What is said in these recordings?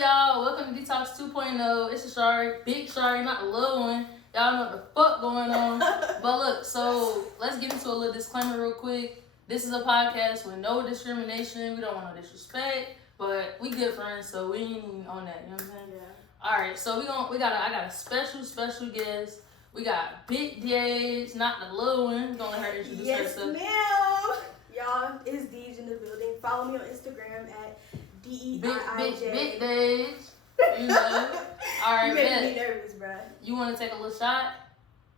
y'all? Welcome to Detox 2.0. It's a Shari, big Shari, not the little one. Y'all know what the fuck going on. But look, so let's get into a little disclaimer real quick. This is a podcast with no discrimination. We don't want no disrespect, but we good friends, so we ain't even on that. You know what I'm saying? Yeah. All right, so I got a special guest. We got Big DEIIJ, not the little one. Gonna let her introduce herself. Yes, ma'am. Y'all, it's DEIIJ in the building. Follow me on Instagram at DEIIJ. Big DEIIJ. You know. All right, you making me nervous, bro. You want to take a little shot,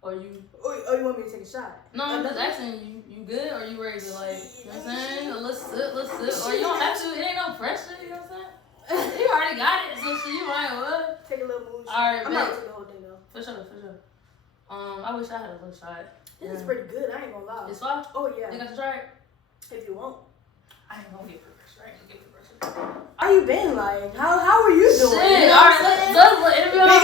or you? Oh, you want me to take a shot? No, I'm just asking you. You good, or you ready to like? You know what I'm saying? Let's sit. Or you don't have to. It ain't no pressure. You know what I'm saying? You already got it, so you might well take a little moon shot. All right, I'm not gonna take the whole thing though. For sure. I wish I had a little shot. This is pretty good. I ain't gonna lie. It's fine? Oh yeah. You got to try it? If you want. I ain't gonna get pressure. How you been? Like, how are you doing? Shit, you know alright, let's interview on me.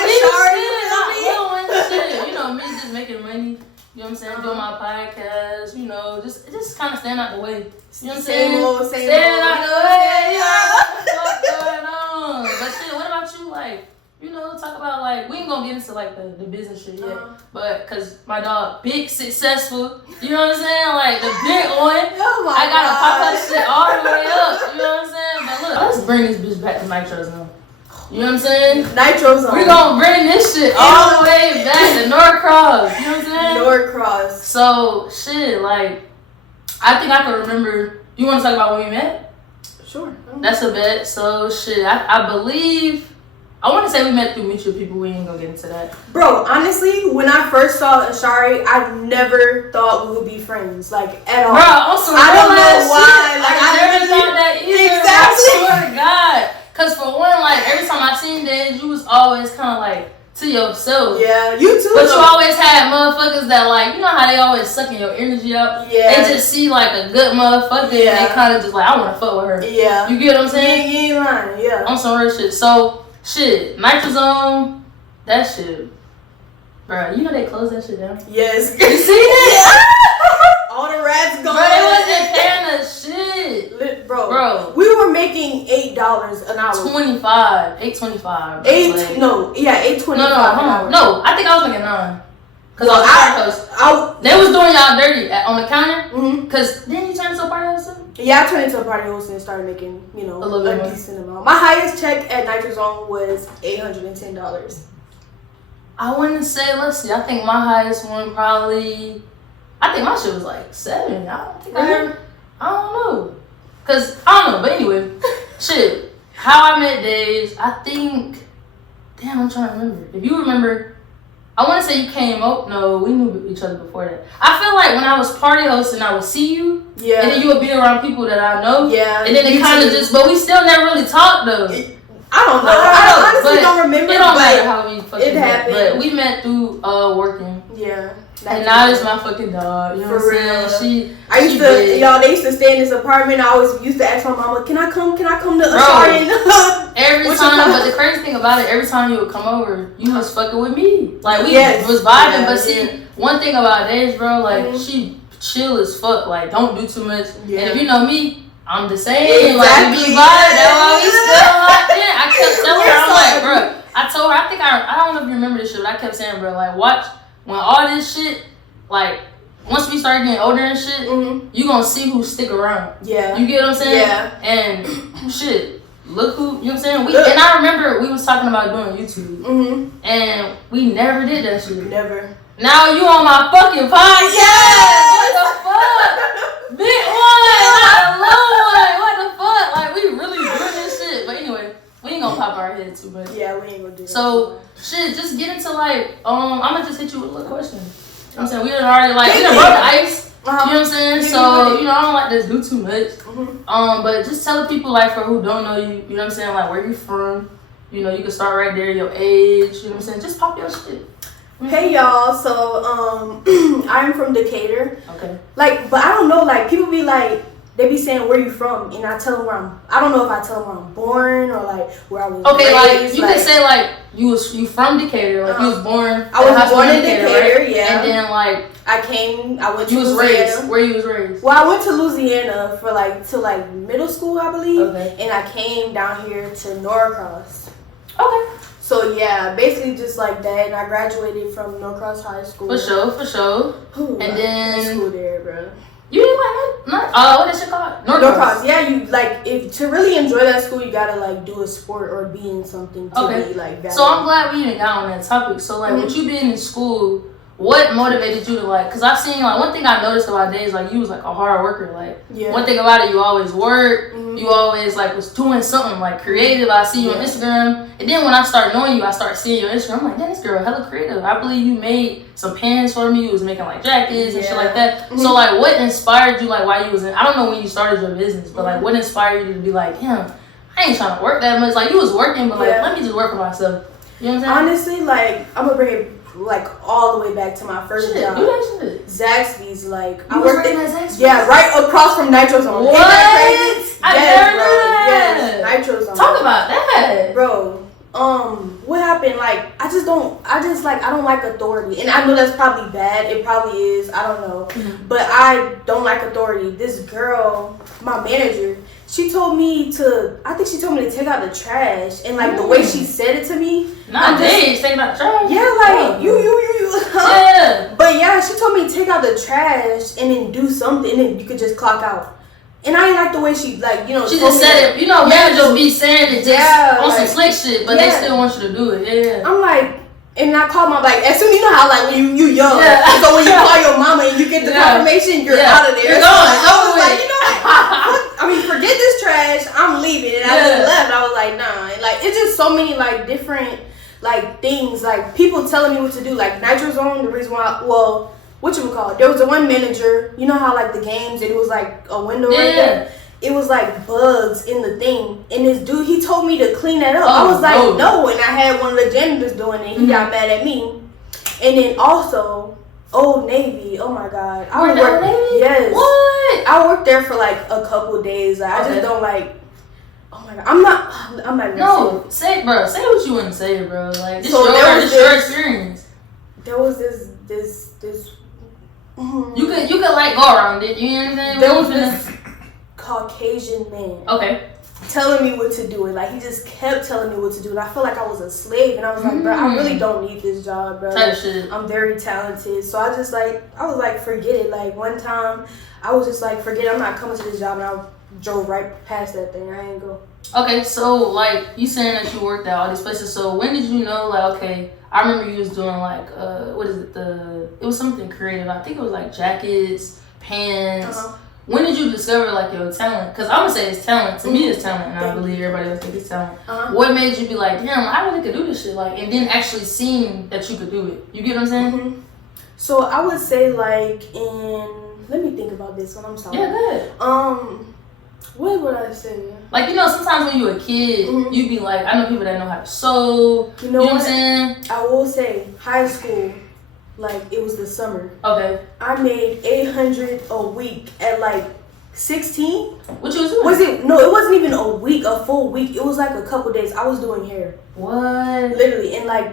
Shit, you know me just making money. You know what I'm saying? Doing my podcast. You know, just kind of stand out the way. You know what I'm saying? Same old. Stand out the way. Yeah. What's going on? But shit, what about you? Like, you know, talk about like, we ain't gonna get into like the business shit yet, but cause my dog big successful, you know what I'm saying? Like the big one, I gotta pop that shit all the way up, you know what I'm saying? But look, let's bring this bitch back to Nitro Zone. You know what I'm saying? Nitro Zone. We gonna bring this shit all the way back to Norcross, you know what I'm saying? Norcross. So shit, like, I think I can remember. You want to talk about when we met? Sure. That's a bet. So shit, I believe. I want to say we met through mutual people. We ain't gonna get into that. Bro, honestly, when I first saw Ashari, I never thought we would be friends, like, at all. Bro, also, I don't know why. Like, I never thought that either. Exactly. I swear to God. Because for one, like, every time I seen DEIIJ, you was always kind of like to yourself. Yeah, you too. But you always had motherfuckers that, like, you know how they always sucking your energy out? Yeah. They just see, like, a good motherfucker and they kind of just like, I want to fuck with her. Yeah. You get what I'm saying? You ain't lying, yeah. On some real shit. So, shit, Nitro Zone, that shit, bro. You know they closed that shit down. Yes. You see that? All the rats gone. Bro, they wasn't paying us shit. Bro, we were making $8 an hour. $8.25. $8.25. No. I think I was making $9. Cause they was doing y'all dirty on the counter. Mm-hmm. Cause didn't you turn into a party host? Yeah, I turned into a party host and started making, you know, a decent amount. My highest check at Nitro Zone was $810. I wouldn't say, let's see, I think my highest one probably, I think my shit was like 7. I don't think I don't know. Cause, I don't know, but anyway, shit, how I met DEIIJ, I think, damn, I'm trying to remember. If you remember, I want to say you came out. No, we knew each other before that. I feel like when I was party hosting, I would see you. Yeah. And then you would be around people that I know. Yeah. And then it kind of just, but we still never really talked though. I don't know. I honestly don't remember. It don't matter how we fucking happened. But we met through working. Yeah. And now it's my fucking dog. You know what I'm saying? They used to stay in this apartment. I always used to ask my mama, can I come to Ashari? Every time, but the crazy thing about it, every time you would come over, you was fucking with me. Like, we was vibing, but see, one thing about DEIIJ, bro, like, she chill as fuck. Like, don't do too much. Yeah. And if you know me, I'm the same. Exactly. Like, we be vibing. That's why we still locked in. I kept telling her, I'm like, bro, I told her, I don't know if you remember this shit, but I kept saying, bro, like, watch, when all this shit, like, once we start getting older and shit, you gonna see who stick around. Yeah. You get what I'm saying? Yeah. And shit, look who, you know what I'm saying? And I remember we was talking about doing YouTube. And we never did that shit. Never. Now you on my fucking podcast. Yeah. What the fuck? Big one, not a little one. What the fuck? Like, we really doing this shit. But anyway, we ain't gonna pop our head too much. Yeah, we ain't gonna do that. So, shit, just get into like, I'm gonna just hit you with a little question. You know what I'm saying? We done already like, we done broke the ice. You know what I'm saying? So, you know, I don't like to do too much. But just tell the people, like, for who don't know you, you know what I'm saying? Like, where you from? You know, you can start right there, your age, you know what I'm saying? Just pop your shit. Hey y'all, so I'm from Decatur. Okay. Like, but I don't know, like people be like, they be saying where you from, and I tell them where I don't know if I tell them where I'm born or like where I was okay, raised. Like you could say like you from Decatur, like you was born. I was born in Decatur, right? yeah. And then like I went to you was Louisiana. Raised. Where you was raised? Well, I went to Louisiana for till middle school, I believe. Okay. And I came down here to Norcross. Okay. So yeah, basically just like that, and I graduated from Norcross High School. For sure. Ooh, and then school there, bro. You didn't like what is it called? Norcross. Yeah, you like if to really enjoy that school, you gotta like do a sport or be in something to be like that. So I'm glad we even got on that topic. So like, with you being in school, what motivated you to like? Because I've seen like one thing I noticed about Days, like you was like a hard worker. Like one thing about it, you always work. You always like was doing something like creative. I see you on Instagram, and then when I start knowing you, I start seeing your Instagram. I'm like, damn, this girl hella creative. I believe you made some pants for me. You was making like jackets and shit like that. So like, what inspired you? Like, why you was in? I don't know when you started your business, but like, what inspired you to be like, damn, I ain't trying to work that much. Like you was working, but like, let me just work for myself. You know what I'm saying? Honestly, like I'm gonna bring it like all the way back to my first job. Zaxby's, like I worked at Zaxby's. Yeah, right across from Nitro Zone. What? I never knew that. Yes, Nitro Zone. Talk about that, bro. What happened? Like I don't like authority, and I know that's probably bad. It probably is. I don't know, but I don't like authority. This girl, my manager, she told me to take out the trash, and like the way she said it to me. Taking out the trash. Yeah, like you. Yeah. But yeah, she told me to take out the trash and then do something, and then you could just clock out. And I didn't like the way she She just said it. You know, managers be saying it just on some slick shit, but they still want you to do it. Yeah. I'm like. And I called my, like, as soon as you know how, like, when you young. Yeah. So when you call your mama and you get the confirmation, you're out of there. You're going. So I was like, you know what? I mean, forget this trash. I'm leaving. And I just left. I was like, nah. And, like, it's just so many, like, different, like, things. Like, people telling me what to do. Like, Nitro Zone, the reason why, well, whatchamacallit? There was a one manager. You know how, like, the games, it was, like, a window right there? It was like bugs in the thing, and this dude, he told me to clean that up. I was like, no, and I had one of the janitors doing it. He got mad at me, and then also Old Navy. Oh my god, I worked. Old Navy? Yes. What? I worked there for like a couple of days. Like, I just don't like. Oh my god, I'm not. No, say what you want to say, bro. Like this, so your experience. There was this. You could like go around it. You know what I'm saying? There was this Caucasian man. Okay. Telling me what to do, and like he just kept telling me what to do, and I felt like I was a slave, and I was like, bro, I really don't need this job, bro. Type shit. I'm very talented, so I was like, forget it. Like one time, I was just like, forget it, I'm not coming to this job, and I drove right past that thing. I ain't go. Okay, so like you saying that you worked at all these places, so when did you know, like, okay, I remember you was doing like what is it? It was something creative. I think it was like jackets, pants. When did you discover like your talent? Because I'm gonna say it's talent. To me, it's talent, and I believe everybody else think it's talent. What made you be like, damn, I really could do this shit, like, and then actually seeing that you could do it? You get what I'm saying? So I would say like let me think about this one. I'm sorry. Yeah, good. What would I say? Like, you know, sometimes when you're a kid, you be like, I know people that know how to sew. You know what I'm saying? I will say high school. Like, it was the summer. Okay. I made $800 a week at like 16. What you was doing? No, it wasn't even a week, a full week. It was like a couple days. I was doing hair. What? Literally. And like,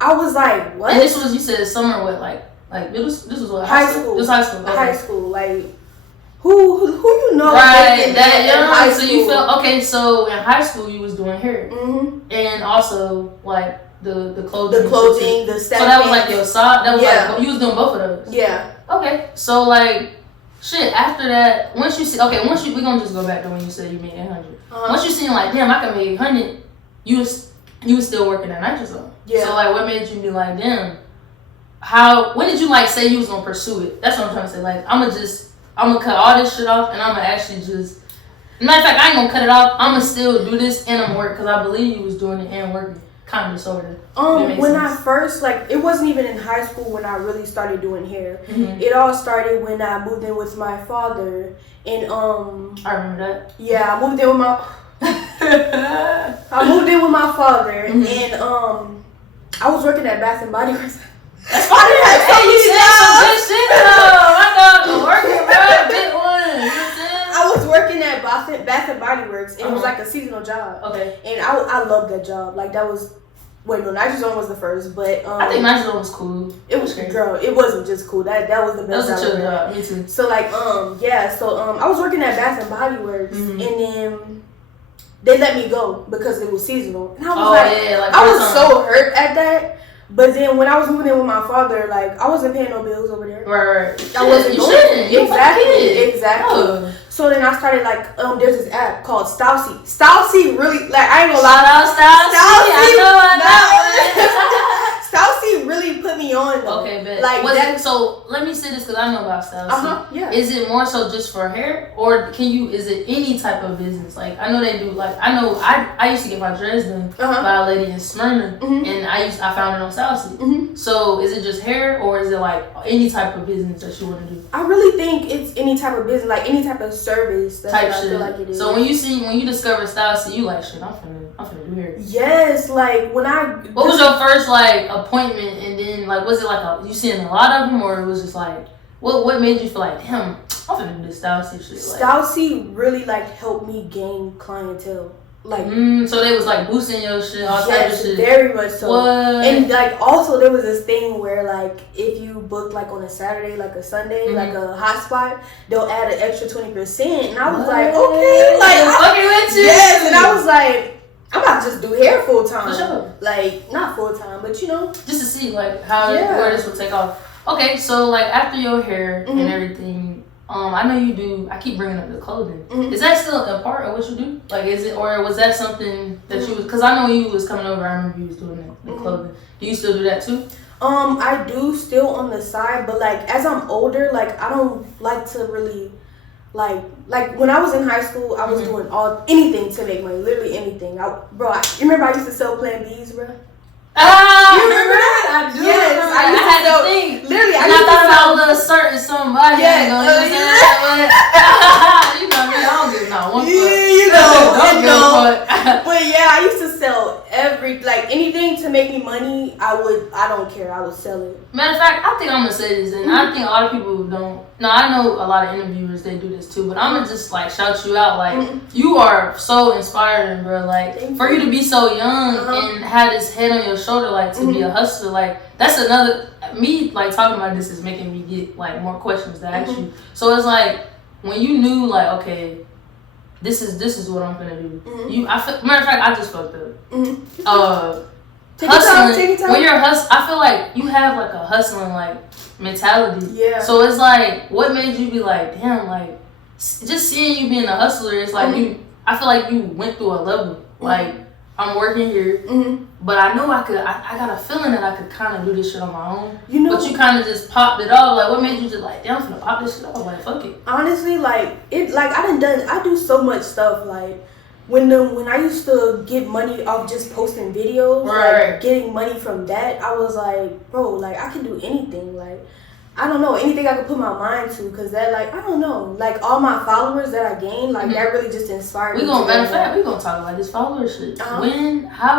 I was like, what? And this was, you said summer, what, like this was what? High school. This high school. Okay. High school. Like, who you know? Right. That young. So you felt, okay, so in high school you was doing hair. And also, like, the clothing, the staff. So that was like your side. That was like you was doing both of those. Yeah. Okay. So like, shit. After that, we gonna just go back to when you said you made 800. Once you seen like, damn, I can make 800. You was still working at Nitro Zone. Yeah. So like, what made you be like, damn? When did you like say you was gonna pursue it? That's what I'm trying to say. Like, I'm gonna cut all this shit off, and I'm gonna actually just. Matter of fact, I ain't gonna cut it off. I'm gonna still do this and I'm working because I believe you was doing it and working. Kind of sort of. When I first, like, it wasn't even in high school when I really started doing hair. It all started when I moved in with my father, and I remember that. Yeah, I moved in with my father, and I was working at Bath and Body Works. That's funny. Hey, you said some good shit though. My dog was working, bro. Big one. You know what I'm saying? I was Bath and Body Works, and it was like a seasonal job. Okay. And I loved that job. Like that was. Wait, no, Nitrazone was the first, but I think Nitrazone was cool. It was girl. It wasn't just cool. That was the best. That was a chill job. Me too. So like yeah. So I was working at Bath and Body Works, and then they let me go because it was seasonal, and I was I was so hurt at that. But then when I was moving in with my father, like I wasn't paying no bills over there. Right. I wasn't doing exactly. Oh. So then I started like there's this app called Stousey. Stousey really like I ain't gonna lie. Stousey really put me on though. Okay, but like so let me say this because I know about Stousey. Yeah. Is it more so just for hair, or is it any type of business? Like I know they do. Like I used to get my dreads done by a lady in Smyrna, and I found it on Stousey. So is it just hair, or is it like any type of business that you want to do? I really think it's any type of business, like any type of service. That's type what shit. I feel like it is. So when you discover Stousey, you like shit. I'm finna do hair. Yes, like when What was your first like appointment, and then like was it like you seeing a lot of them, or it was just like what made you feel like damn I'm finna do this Stousey shit? Stousey really like helped me gain clientele. Like so they was like boosting your shit, all type of shit. Very much so. What? And like also there was this thing where like if you book like on a Saturday, like a Sunday, like a hot spot, they'll add an extra 20%. And I was like, okay, like I'm fucking with you. Yes, and I was like, I'm about to just do hair full time. For sure. Like not full time, but you know, just to see like how where this would take off. Okay, so like after your hair and everything. I know you do. I keep bringing up the clothing. Is that still a part of what you do? Like, is it, or was that something that you was? Because I know when you was coming over, I remember you was doing the clothing. Do you still do that too? I do still on the side, but like as I'm older, like I don't like to really, like when I was in high school, I was doing anything to make money, literally anything. You remember I used to sell Plan Bs, bro. You remember that? I do. Yes, I had to think. Literally, I thought about a certain somebody. Yeah, you know me, I don't give no one fuck. You know. But yeah, I used to sell anything to make me money. I don't care. I would sell it. Matter of fact, I think I'm gonna say this, and I think a lot of people don't. No, I know a lot of interviewers they do this too, but I'm gonna just like shout you out. Like you are so inspiring, bro. Like for you to be so young and have this head on your shoulder, like to be a hustler, like that's another. Me like talking about this is making me get like more questions to ask you. So it's like when you knew like okay, this is what I'm gonna do. Matter of fact, I just fucked up. Hustling. When you're I feel like you have like a hustling like mentality. Yeah. So it's like, what made you be like, damn, like just seeing you being a hustler, it's like I feel like you went through a level. Like I'm working here, but I know I got a feeling that I could kind of do this shit on my own. You know, but you kind of just popped it off. Like, what made you just like, damn, I'm gonna pop this shit off? Like, fuck it. Honestly, like I do so much stuff. Like when I used to get money off just posting videos, like getting money from that, I was like, bro, like I can do anything. Like I don't know, anything I could put my mind to, because that, like, I don't know, like all my followers that I gained, like that really just inspired me. Matter of fact, we're gonna talk about this follower shit. How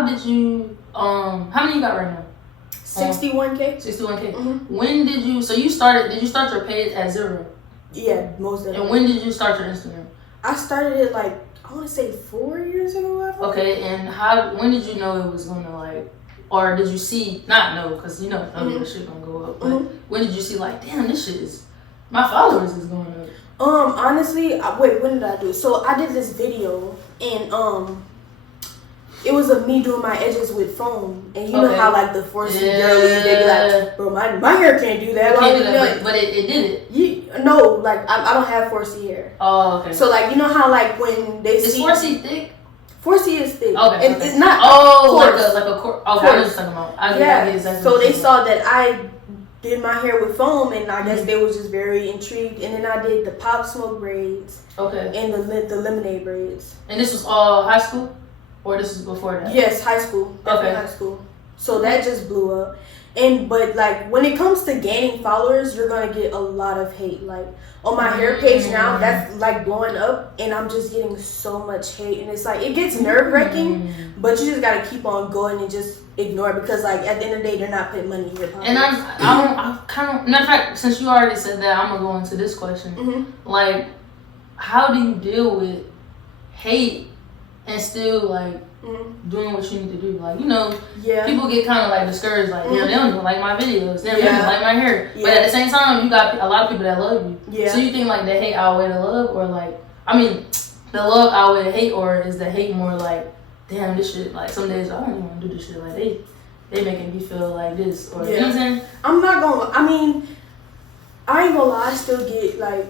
did you how many you got right now? 61K. 61K. When did you did you start your page at 0? Yeah, most definitely. And when did you start your Instagram? I started it like I want to say 4 years ago. Okay, and when did you know it was gonna like, or did you not know, because you know this shit gonna go up, but when did you see like, damn, this shit is, my followers is going up? Honestly, when did I do it? So I did this video, and it was of me doing my edges with foam, and you know how like the 4C girlies, they be like, bro, my hair can't do that. But it did it. No, like I don't have 4C hair. Oh, okay. So like you know how like when they is 4C thick? 4C is thick. Okay. And it's not. Like a coarse. Okay, I know what you're talking about. I get exactly. So they saw that I did my hair with foam, and I guess they was just very intrigued. And then I did the Pop Smoke braids. Okay. And the lemonade braids. And this was all high school, or this was before that? Yes, high school. Definitely high school. So that just blew up. But like when it comes to gaining followers, you're gonna get a lot of hate. Like on my hair page now, that's like blowing up, and I'm just getting so much hate, and it's like it gets nerve-wracking, but you just gotta keep on going and just ignore it, because like at the end of the day, they're not putting money in your pocket. And I kind of, matter of fact, since you already said that, I'm gonna go into this question. Like, how do you deal with hate and still like doing what you need to do. Like, you know, people get kind of like discouraged. Like, they don't even like my videos. They don't even like my hair. But at the same time, you got a lot of people that love you. So you think like the hate outweigh the love, or like, I mean, the love outweigh the hate, or is the hate more like, damn, this shit, like some days I don't even want to do this shit. Like they making me feel like this, or you know what I'm saying? I'm not gonna. I mean, I ain't gonna lie. I still get like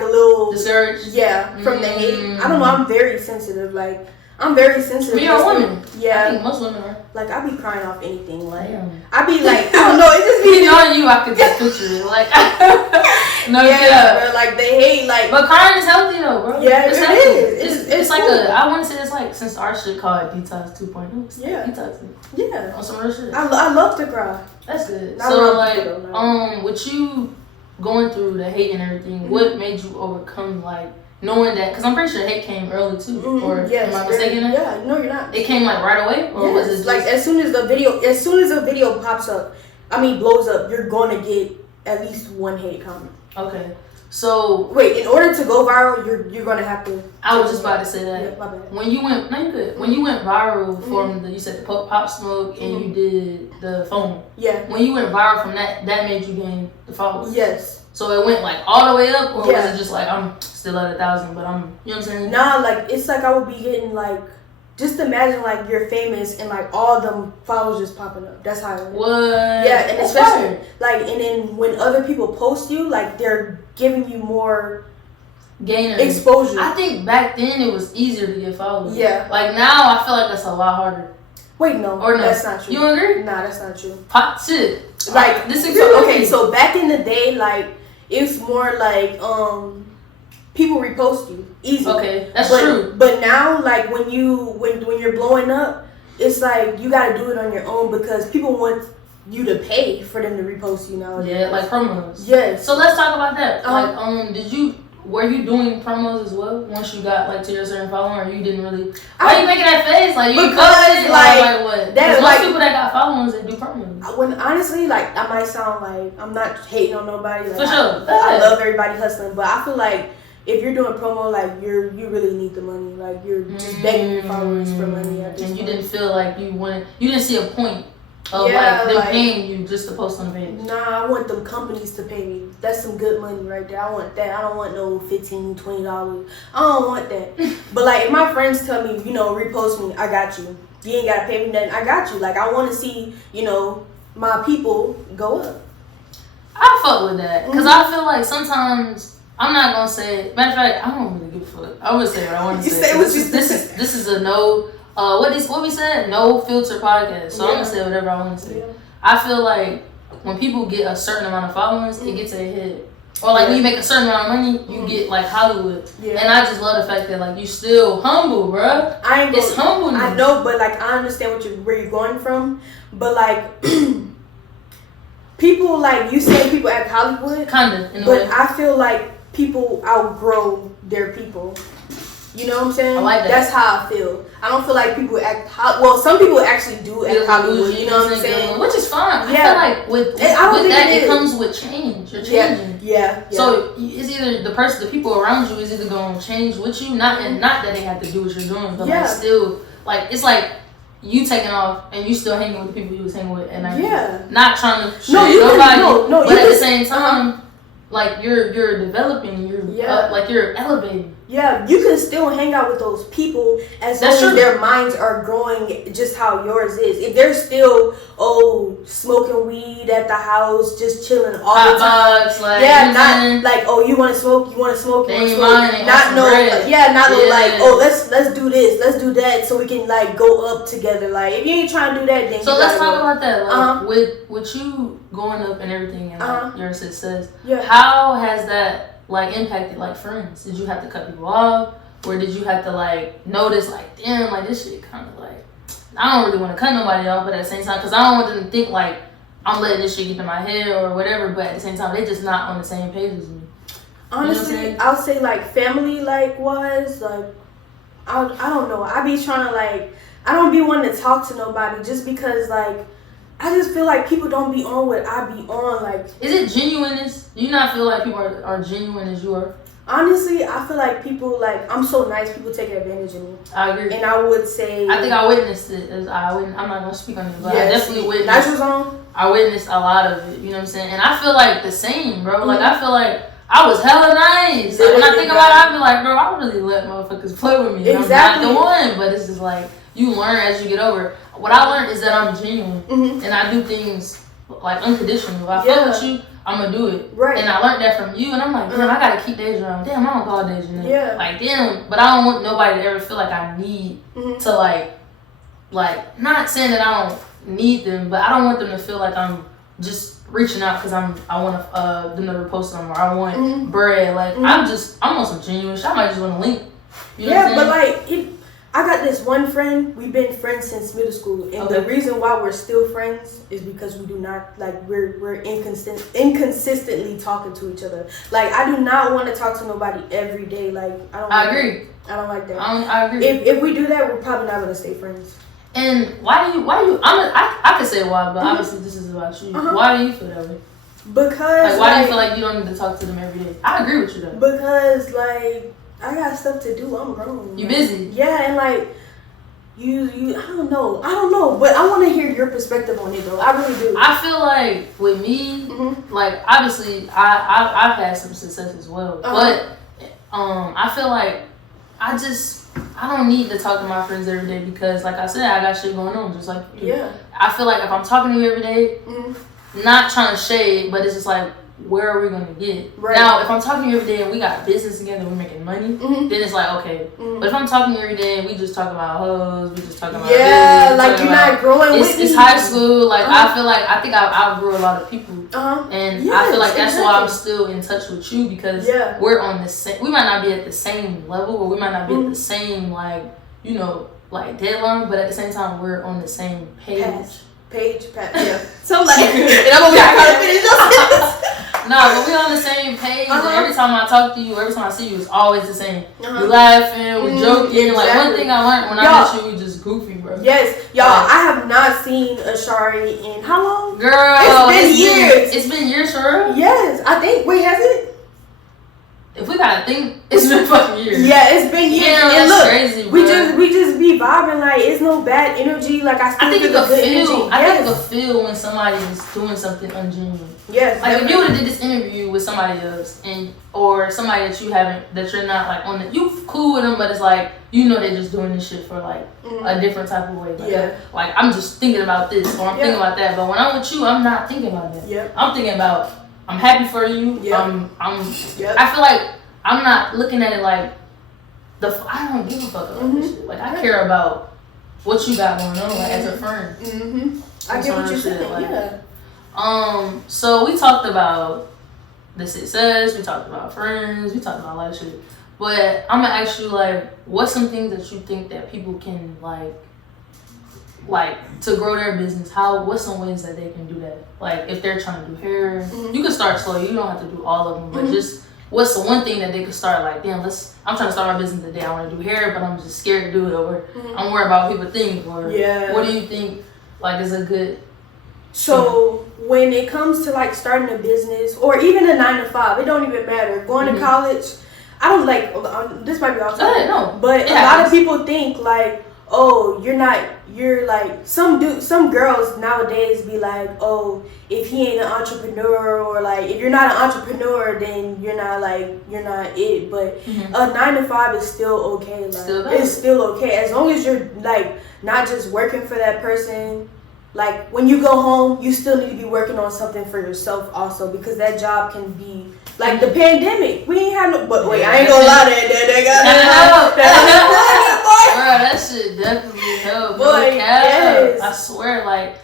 a little discouraged. Yeah, from the hate. I don't know. I'm very sensitive. Like, I'm very sensitive. You're a woman. Yeah. I think most women are. Like, I be crying off anything. Like, I be like, I don't know. It just be knowing you. I could just picture it. Like, no, bro, like they hate. Like, but crying is healthy though, bro. Yeah, it's healthy. It's like cool. I want to say it's like since our shit called Detox2.0. Yeah. Detoxing. Yeah. On some real shit. I love to cry. That's good. So like, with you going through the hate and everything, what made you overcome like knowing that? Because I'm pretty sure hate came early too. Or am I mistaken? Yeah, no, you're not. It came like right away, or was it just... like as soon as the video pops up, I mean blows up, you're gonna get at least one hate comment. Okay. So wait, in order to go viral, you're gonna have to. I was just about to say that. Yeah, my bad. When you went, no, you good. When you went viral from you said the Pop Smoke and you did the phone. Yeah. When you went viral from that made you gain the followers. Yes. So it went like all the way up, or was it just like I'm still at 1,000, but I'm, you know what I'm saying? Nah, like it's like I would be getting like. Just imagine like you're famous and like all them followers just popping up. That's how it works. What? Yeah, and especially like, and then when other people post you, like they're giving you more exposure. I think back then it was easier to get followers. Yeah. Like now I feel like that's a lot harder. Wait, no, or no, that's not true. You agree? Nah, that's not true. Pop shit. Like this is okay. So back in the day, like it's more like people repost you easy. Okay, that's true. But now, like when you're blowing up, it's like you gotta do it on your own because people want you to pay for them to repost you nowadays. Yeah, like promos. Yes. So let's talk about that. Like, were you doing promos as well once you got like to your certain following, or you didn't really? Why are you making that face? Like you because like what? That most people that got followers they do promos. When honestly, like I might sound like I'm not hating on nobody. Like, for sure. I love everybody hustling, but I feel like if you're doing promo, like you really need the money. Like you're just begging your followers for money. And you didn't feel like you didn't see a point of like them paying you just to post on the page. Nah, I want them companies to pay me. That's some good money right there. I want that. I don't want no $15, $20. I don't want that. But like if my friends tell me, repost me, I got you. You ain't gotta pay me nothing. I got you. Like I want to see, my people go up. I fuck with that because I feel like sometimes. I'm not gonna say it. Matter of fact, I don't really give a fuck. I'm gonna say what I want to say. This is a no. What we said? No filter podcast. So I'm gonna say whatever I want to say. Yeah. I feel like when people get a certain amount of followers, it gets their head. Or like when you make a certain amount of money, you get like Hollywood. Yeah. And I just love the fact that like you still humble, bruh. It's humble. I know, but like I understand where you're going from. But like people like you say people act Hollywood. Kinda. In a but way. I feel like people outgrow their people. You know what I'm saying? I like that. That's how I feel. I don't feel like people act well, some people actually do act Hollywood, you know what I'm saying? Which is fine. Yeah. I feel like with that it comes with change. You're changing. Yeah. So it's either the people around you is either gonna change with you, not that they have to do what you're doing, but like still like it's like you taking off and you still hanging with the people you was hanging with and like not trying to show nobody. But at the same time like you're developing, you're elevating. Yeah, you can still hang out with those people as long as their minds are growing just how yours is. If they're still smoking weed at the house, just chilling all the time. Not like you want to smoke, you want to smoke. Not let's do this, let's do that, so we can like go up together. Like if you ain't trying to do that, then so let's talk about that. Like with you going up and everything and like your success. Yeah. How has that like impacted like friends? Did you have to cut people off, or did you have to like notice like damn like this shit kind of like I don't really want to cut nobody off, but at the same time because I don't want them to think like I'm letting this shit get in my head or whatever, but at the same time they just not on the same page as me. Honestly, I'll say like family like wise like I don't know. I be trying to like I don't be wanting to talk to nobody just because like I just feel like people don't be on what I be on. Like, is it genuineness? Do you not feel like people are genuine as you are? Honestly, I feel like people, like, I'm so nice, people take advantage of me. I agree. And I would say... I think I witnessed it. I'm not going to speak on it, but I definitely witnessed... Natural Zone? I witnessed a lot of it, you know what I'm saying? And I feel like the same, bro. Like, I feel like I was hella nice. Like, when I think about it, I be like, bro, I really let motherfuckers play with me. Exactly. I'm not the one, but it's just like, you learn as you get over. What I learned is that I'm genuine. And I do things, like, unconditional. If I fuck with you, I'm gonna do it. Right. And I learned that from you, and I'm like, damn, I gotta keep Deja around. Damn, I don't call Deja now. Yeah. Like, damn, but I don't want nobody to ever feel like I need to, like, not saying that I don't need them, but I don't want them to feel like I'm just reaching out because I want them to repost them, or I want bread. Like, I'm on some genuine shit. I might just want to link. You know what I'm but, like, I got this one friend. We've been friends since middle school, and the reason why we're still friends is because we do not, like, we're inconsistently talking to each other. Like, I do not want to talk to nobody every day. Like, I agree. I don't like that. I agree. If we do that, we're probably not gonna stay friends. And why do you? I could say why, but obviously this is about you. Why do you feel that way? Because, like, why do you feel like you don't need to talk to them every day? I agree with you though. Because, like, I got stuff to do. I'm grown. You busy? Yeah, and like you I don't know, but I want to hear your perspective on it though. I really do. I feel like with me, like, obviously I've had some success as well, but I feel like I don't need to talk to my friends every day because, like I said, I got shit going on just like you do. Yeah. I feel like if I'm talking to you every day, not trying to shade, but it's just like, where are we gonna get? Right. Now, if I'm talking to you every day and we got business together, we're making money, then it's like, okay. But if I'm talking to you every day and we just talk about hoes, we just talking about business, like, you're not growing with me. It's high school. Like, I feel like I think I outgrew a lot of people, and I feel like that's why I'm still in touch with you because we're on the same. We might not be at the same level, or we might not be at the same, like, you know, like, deadline, but at the same time, we're on the same page. So, like, and I'm over here trying to finish this. No, but we on the same page. And every time I talk to you, every time I see you, it's always the same. We're laughing, we're joking. Like, one thing I learned when I met you, we just goofy, bro. Yes, y'all. I have not seen Ashari in how long? Girl, it's been years. It's been years, for real? Yes, I think. Wait, has it? If we gotta think, it's been fucking years. Yeah, it's been years. Yeah, and that's look, crazy, we just be vibing. Like, it's no bad energy. Like, I think you can feel. I think you can feel when somebody is doing something ungenuine. Yes. Like, if you would have did this interview with somebody else, or somebody that you're not, like, on the, you cool with them, but it's like, you know, they're just doing this shit for, like, a different type of way. Like, like, I'm just thinking about this, or I'm thinking about that. But when I'm with you, I'm not thinking about that. I'm thinking about, I'm happy for you. I feel like I'm not looking at it like I don't give a fuck about this shit. Like, I care about what you got going on, like, as a friend. I get what you're saying. Like, so we talked about the success, we talked about friends, we talked about a lot of shit. But I'm gonna ask you, like, what's some things that you think that people can, like to grow their business? What's some ways that they can do that? Like, if they're trying to do hair, you can start slow. You don't have to do all of them, but just what's the one thing that they could start? Like, damn, I'm trying to start my business today. I want to do hair, but I'm just scared to do it, or I'm worried about what people think, or what do you think, like, is a good? So when it comes to, like, starting a business or even a 9 to 5, it don't even matter. Going to college, I don't like. This might be off topic, but a lot of people think, like, oh, you're like, some girls nowadays be like, oh, if he ain't an entrepreneur, or, like, if you're not an entrepreneur, then you're not it. But a 9 to 5 is still okay. Like, it's still okay as long as you're, like, not just working for that person. Like, when you go home, you still need to be working on something for yourself also, because that job can be, like, the pandemic. We ain't have no, but wait, I ain't gonna lie, that shit definitely helped. Boy, yes. I swear, like,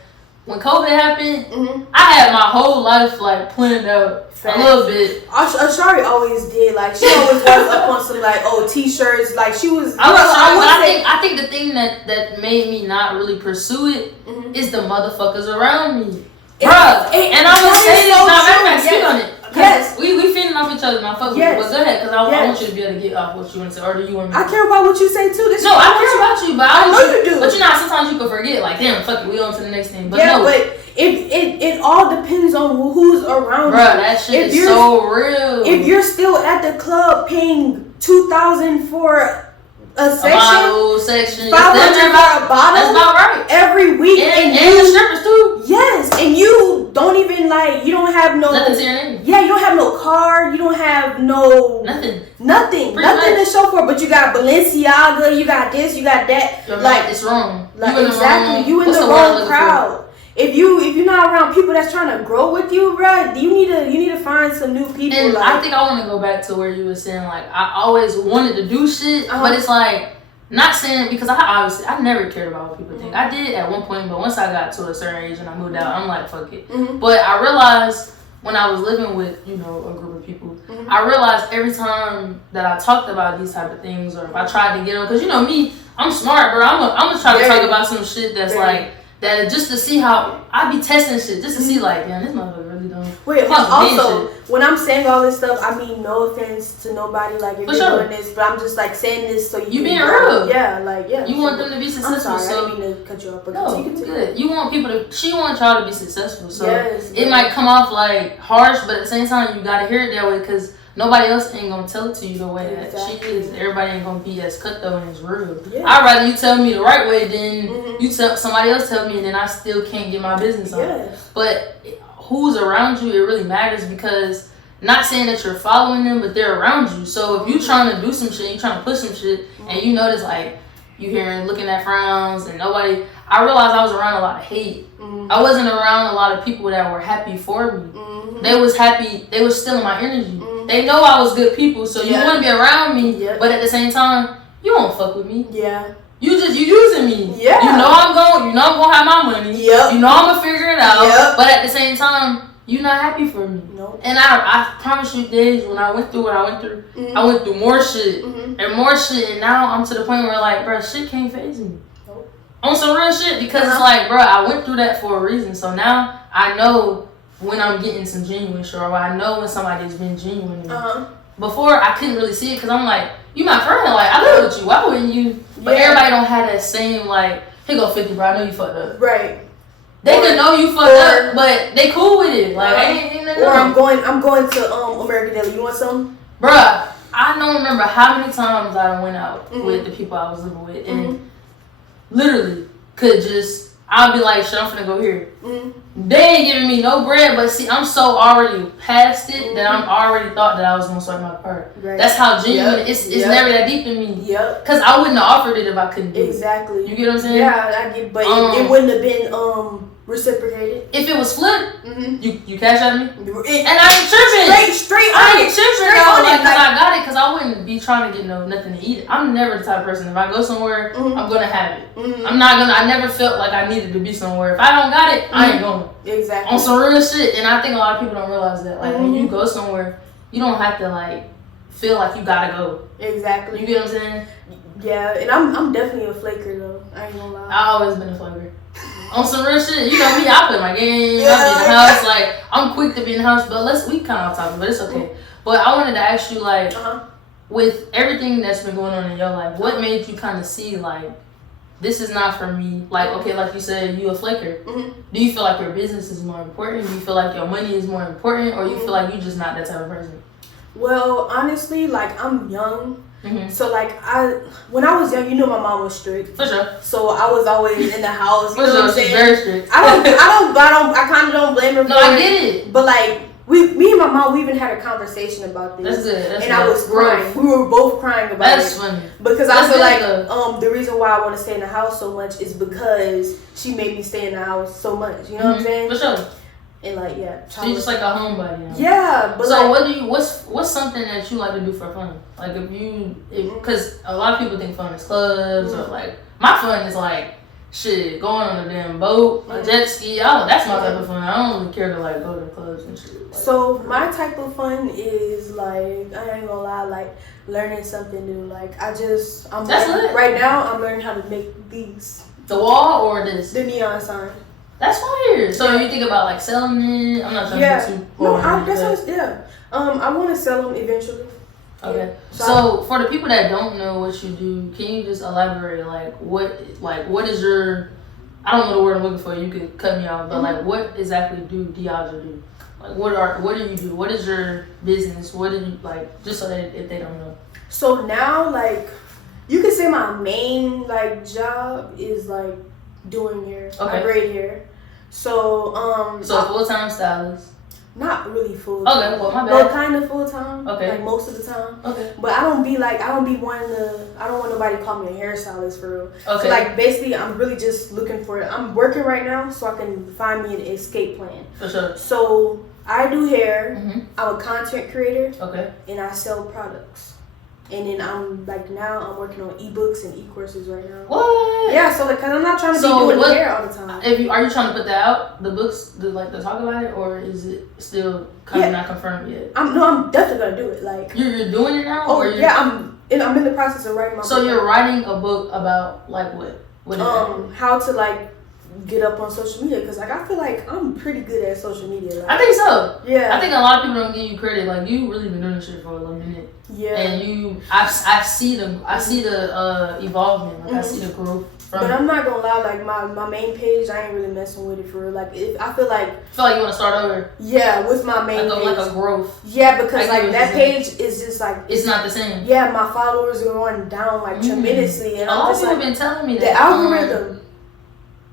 when COVID happened, I had my whole life, like, planned out a little bit. Ashari always did. Like, she always was up on some, like, t-shirts. Like, she was. I think the thing that made me not really pursue it is the motherfuckers around me. Bruh. And I'm gonna say this now, I'm speak on it. Yes. We feeding off each other, my fuck with you. But go ahead, because I want you to be able to get off what you want to say. Or do you want me to? I care about what you say, too. I care about you, but I know you do. But you know, sometimes you can forget, like, damn, fuck it, we on to the next thing. But but it all depends on who's around you. That shit is so real. If you're still at the club paying $2,000 for a section, $500 for a bottle. That's about right. Every week, and the strippers too. Yes, and you don't even you don't have no nothing to your name. Yeah, you don't have no car. You don't have no nothing to show for. But you got Balenciaga. You got this. You got that. It's wrong. Exactly, you in the wrong crowd. If you're not around people that's trying to grow with you, bro, you need to find some new people. And I think I want to go back to where you were saying I always wanted to do shit, but it's not saying it because I never cared about what people think. I did at one point, but once I got to a certain age and I moved out, I'm like, fuck it. But I realized when I was living with a group of people, I realized every time that I talked about these type of things, or if I tried to get them, because me, I'm smart, bro. I'm gonna try to talk about some shit that's that just to see how I be testing shit, just to see damn, this motherfucker really don't. Wait, also, when I'm saying all this stuff, I mean no offense to nobody, if you're doing this, but I'm just saying this so you being real. Yeah, You want them to be successful. I'm sorry, so I didn't mean to cut you off, but no, good. You want people to. She wants y'all to be successful, so yes, it might come off harsh, but at the same time, you gotta hear it that way because nobody else ain't gonna tell it to you the way that she is. Everybody ain't gonna be as cutthroat and as real. Yeah. I'd rather you tell me the right way than you tell somebody else tell me, and then I still can't get my business on. But who's around you, it really matters because not saying that you're following them, but they're around you. So if you trying to do some shit, you trying to push some shit, and you notice you hearing looking at frowns and nobody. I realized I was around a lot of hate. I wasn't around a lot of people that were happy for me. They was happy. They was stealing my energy. They know I was good people, so you want to be around me, but at the same time, you won't fuck with me. Yeah. You using me. Yeah. You know I'm gonna have my money. Yep. You know I'm gonna figure it out. Yep. But at the same time, you're not happy for me. Nope. And I promise you, days when I went through what I went through, I went through more shit and more shit, and now I'm to the point where bro, shit can't faze me. Nope. On some real shit because it's bro, I went through that for a reason. So now I know when I'm getting some genuine shit, or I know when somebody's been genuine. Before I couldn't really see it because I'm you my friend, I live with you. Why wouldn't you? But everybody don't have that same here go 50, bro. I know you fucked up. Right. They can know you fucked up, but they cool with it. Ain't nothing. Or I'm going to American Deli. You want some? Bruh, I don't remember how many times I went out with the people I was living with, and literally could just I'll be shit, I'm finna go here. They ain't giving me no bread, but see, I'm so already past it that I'm already thought that I was gonna start my part. Right. That's how genuine it's never that deep in me. Yep. Cause I wouldn't have offered it if I couldn't do it. Exactly. You get what I'm saying? Yeah, I get, but it wouldn't have been reciprocated. If it was flipped, you cash out of me, and I ain't tripping. Straight. I ain't tripping because I got it. Cause I wouldn't be trying to get nothing to eat. I'm never the type of person. If I go somewhere, I'm gonna have it. I'm not gonna. I never felt like I needed to be somewhere. If I don't got it, I ain't going. Exactly. On some real shit, and I think a lot of people don't realize that. When you go somewhere, you don't have to feel like you gotta go. Exactly. You get what I'm saying? Yeah, and I'm definitely a flaker though. I ain't gonna lie. I always been a flaker. On some real shit, you know me. I play my game. I be in the house. I'm quick to be in the house. But we kind of off topic, but it's okay. But I wanted to ask you with everything that's been going on in your life, what made you kind of see this is not for me? Okay, like you said, you a flaker. Do you feel like your business is more important? Do you feel like your money is more important, or you feel like you just not that type of person? Well, honestly, I'm young. So when I was young, my mom was strict. For sure. So I was always in the house. You know what I'm saying? Very strict. I kind of don't blame her. No, I get it. But me and my mom, we even had a conversation about this. That's good. And I was crying. We were both crying about it. That's funny. Because I feel the reason why I want to stay in the house so much is because she made me stay in the house so much. You know what I'm saying? For sure. And she's just like a homebody. Yeah, but so what's something that you like to do for fun? Because a lot of people think fun is clubs or my fun is shit, going on a damn boat, a jet ski. That's my type of fun. I don't really care to go to clubs and shit. So my type of fun is I ain't gonna lie, learning something new. Right now I'm learning how to make these. The wall or this? The neon sign. That's fire. So you think about selling it? I'm not trying to get too I want to sell them eventually. Okay. Yeah. So for the people that don't know what you do, can you just elaborate what is your I don't know the word I'm looking for. You could cut me off, but like, what exactly do DEIIJ do? Like, what do you do? What is your business? What do you like? Just so that if they don't know. So now, like, you could say my main like job is like doing hair. Okay. I braid hair. So So full-time stylist. Not really full time. Okay, well, my bad. But kind of full time. Okay. Like most of the time. Okay. But I don't want nobody to call me a hairstylist for real. Okay. So like basically I'm really just looking for I'm working right now so I can find me an escape plan. For sure. So I do hair. Mm-hmm. I'm a content creator. Okay. And I sell products. And then I'm working on ebooks and e-courses right now. What? Yeah, so like, cause I'm not trying to be doing hair all the time. Are you trying to put that out, the books, to talk about it, or is it still kind of not confirmed yet? I'm definitely gonna do it. Like you're doing it now. Oh yeah, I'm in the process of writing my. So book. You're writing a book about like what? What is that? How to like get up on social media, because like I feel like I'm pretty good at social media. Like, I think so. Yeah. I think a lot of people don't give you credit. Like you really been doing this shit for a little minute. Yeah. And I see the evolvement. Like I see the growth. But I'm not gonna lie, like my main page, I ain't really messing with it for real. Like I feel like you want to start over. Yeah, with my main page. Like a growth. Yeah, because like that page is just like it's not the same. Yeah, my followers are going down like tremendously, and a lot of people have been telling me that the algorithm.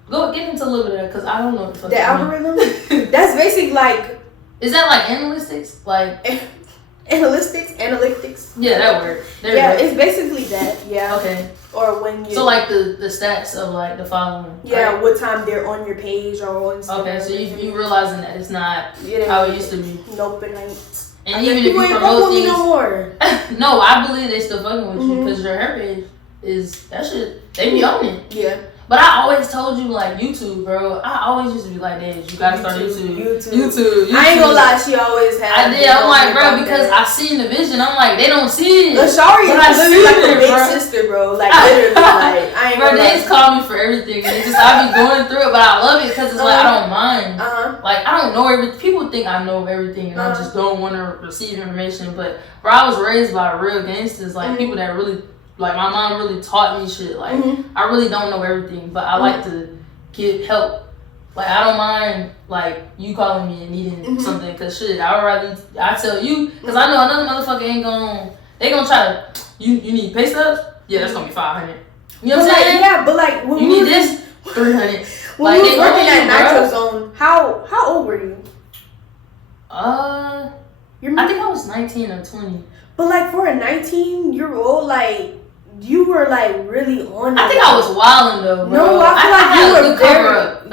Go get into a little bit of that, because I don't know what the fuck. The algorithm. That's basically like. Is that like analytics? Like. Analytics. Yeah, that word. It's basically that. Yeah. Okay. Or when you. So like the stats of like the following. Yeah, right? what time they're on your page or on Instagram. Okay, so you realizing that it's not how it used to be. Nope, it ain't. And even if you promote things, no more. No, I believe they still fucking with you because your hair page is that shit. They be on it. Yeah. But I always told you, like, YouTube, bro. I always used to be like, "Dad, you gotta start YouTube. I ain't gonna lie, she always had. I did. I'm like, bro, because I seen the vision. I'm like, they don't see it. Shari is literally like a big sister, bro. Like, literally, like, I ain't bro, gonna they just call me for everything. And it's just, I be going through it, but I love it because it's like, I don't mind. Like, I don't know everything. People think I know everything, and I just don't want to receive information. But, bro, I was raised by real gangsters, like, people that really. Like, my mom really taught me shit. Like, I really don't know everything, but I like to get help. Like, I don't mind, like, you calling me and needing something. Because, shit, I tell you. Because I know another motherfucker ain't they gonna try to, you need pay stubs? Yeah, that's gonna be $500. You know what I'm saying? Yeah, but, like, you need this? $300. When we was working at Nitro Zone, how old were you? I think I was 19 or 20. But, like, for a 19-year-old, like, you were like really on it. I think I was wilding though, bro. No, I feel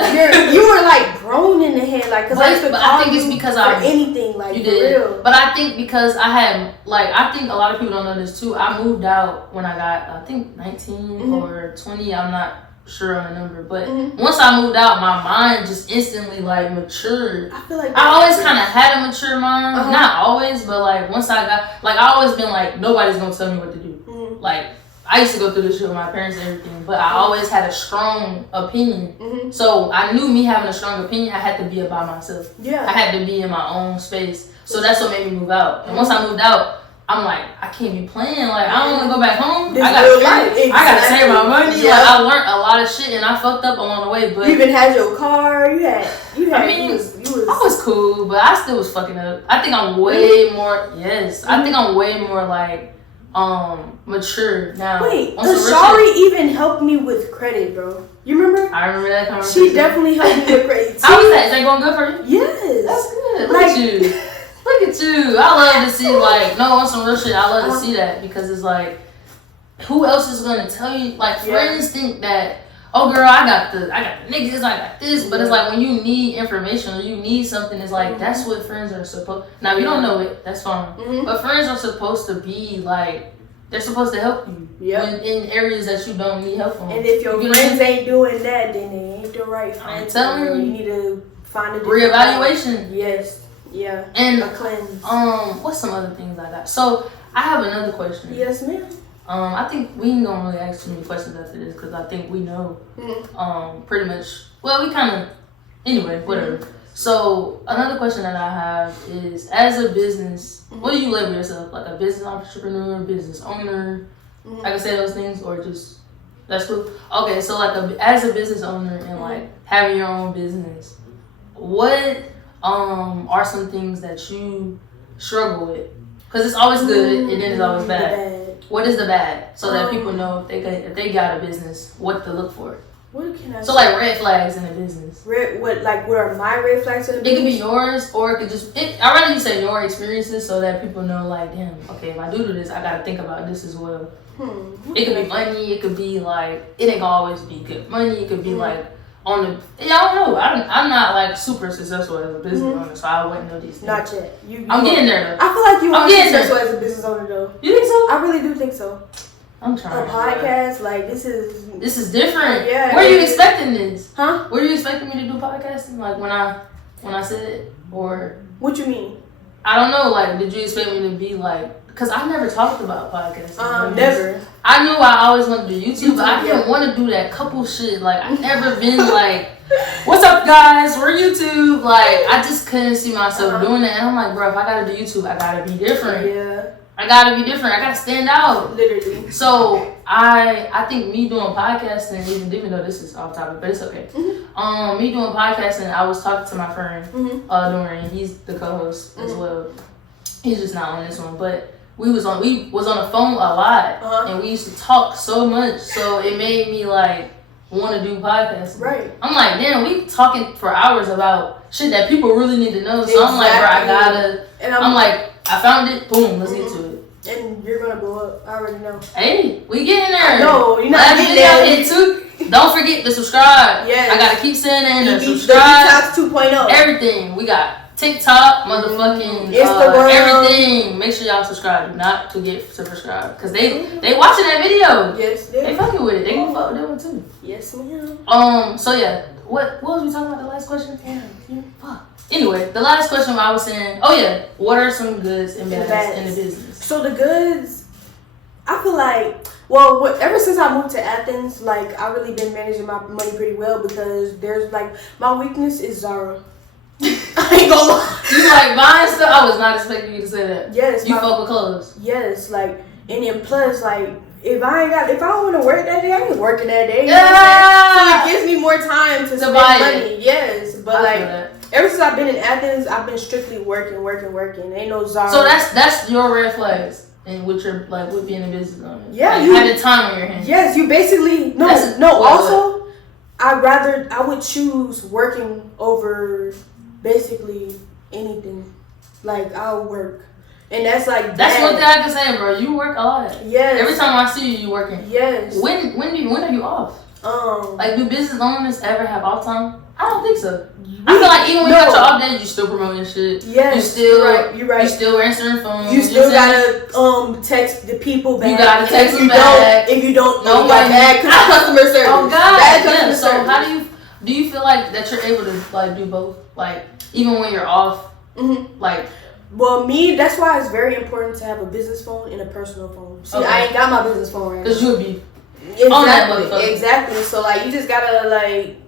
like you were like grown in the head, like because I used to call I think it's because anything like you for did. Real. But I think because I had like I think a lot of people don't know this too. I moved out when I got I think 19 or 20. I'm not sure on the number, but once I moved out, my mind just instantly like matured. I feel like I always kind of had a mature mind, not always, but like once I got like I always been like nobody's gonna tell me what to do, like. I used to go through this shit with my parents and everything, but I always had a strong opinion. So I knew me having a strong opinion, I had to be about myself. Yeah. I had to be in my own space. So that's what made me move out. And once I moved out, I'm like, I can't be playing. Like, I don't want to go back home. I gotta save my money. Yeah. Like, I learned a lot of shit and I fucked up along the way. But you even had your car. You had. I mean, I was cool, but I still was fucking up. I think I'm way more. Yes, I think I'm way more like. Mature now. Wait, does Shari even help me with credit, bro? You remember? I remember that conversation. She definitely helped me with credit. How was that? Is that going good for you? Yes. That's good. Look at you. Look at you. I love to see like on some real shit. I love to see that because it's like, who else is gonna tell you? Like friends think that. Oh girl, I got the niggas, I got this, but it's like when you need information or you need something, it's like that's what friends are supposed. Now you don't know it, that's fine. But friends are supposed to be like they're supposed to help you in areas that you don't need help from. And if your friends ain't doing that, then they ain't the right friends. I'm telling you, you need to find a reevaluation. Yes, yeah, and a cleanse. What's some other things I got? So I have another question. Yes, ma'am. I think we ain't gonna really ask too many questions after this because I think we know pretty much. Well, we kind of anyway, whatever. So another question that I have is, as a business, what do you label yourself? Like a business entrepreneur, business owner? I can say those things, or just That's cool. Okay, so like as a business owner and like having your own business, what are some things that you struggle with? Because it's always good and then it's always bad. What is the bad? So that people know if they got a business, what to look for. What can I say? So like red flags in a business. What are my red flags in a business? It could be yours, or it could just. I'd rather you say your experiences so that people know, like, damn, okay, if I do this, I gotta think about this as well. It could be money. It could be like it ain't gonna always be good money. It could be like on the. I don't know. I'm not like super successful as a business owner, so I wouldn't know these things. Not yet. I'm getting there. I feel like you are successful as a business owner, though. You think so? I really do think so. I'm trying. A podcast, like this is different. Yeah. Where are you expecting this? Huh? Were you expecting me to do podcasting? Like when I said it, or what you mean? I don't know. Like, did you expect me to be like? Because I never talked about podcasting. Never. I knew I always wanted to do YouTube, but I didn't want to do that couple shit. Like, I never been like, what's up, guys? We're YouTube. Like, I just couldn't see myself doing that. And I'm like, bro, if I gotta do YouTube, I gotta be different. Yeah. I gotta be different. I gotta stand out. Literally. So I think me doing podcasting, even though this is off topic, but it's okay. Me doing podcasting, I was talking to my friend, Dorian. He's the co-host as well. He's just not on this one, but we was on the phone a lot, and we used to talk so much, so it made me like want to do podcasting. Right. I'm like, damn, we talking for hours about shit that people really need to know. So I'm like, bro, I gotta. And I'm like, I found it. Boom, let's get to it. And you're gonna blow up. I already know. Hey, we getting there. No, you're not getting there. Too. Don't forget to subscribe. Yes. I gotta keep saying that. And subscribe. The Detox 2.0. Everything we got. TikTok, motherfucking Instagram, everything. Make sure y'all subscribe. Do not forget to subscribe, cause they watching that video. Yes, they fucking with it. They gonna fuck with that one too. Yes, ma'am. So yeah, what was we talking about? The last question? Fuck. Anyway, the last question I was saying. Oh yeah, what are some goods and bads in the business? So the goods, I feel like. Well, ever since I moved to Athens, like I really been managing my money pretty well because there's like my weakness is Zara. I ain't gonna lie. You like buying stuff? I was not expecting you to say that. Yes. You fuck with clothes. Yes, like and then plus like if I don't want to work that day, I ain't working that day. Yeah. So it gives me more time to spend money. Yes, but like ever since I've been in Athens, I've been strictly working. Ain't no Zara. So that's your red flags. And with your with being a business owner, yeah, like, you had the time on your hands. Yes, you basically Also, I would choose working over basically anything. Like I'll work, and that's like one thing I can say, bro. You work a lot. Yes. Every time I see you working. Yes. When are you off? Like, do business owners ever have off time? I don't think so. I feel like even when you got your off days, you still promoting shit. Yes, you still you're right. You still answering phones. You still gotta text the people back. You gotta text them back. If you don't, no, you got bad customer service. Oh God, yeah. So how do you feel like that you're able to like do both? Like even when you're off, like. Well, that's why it's very important to have a business phone and a personal phone. See, I ain't got my business phone right now. Cause you'll be exactly. So like, you just gotta like.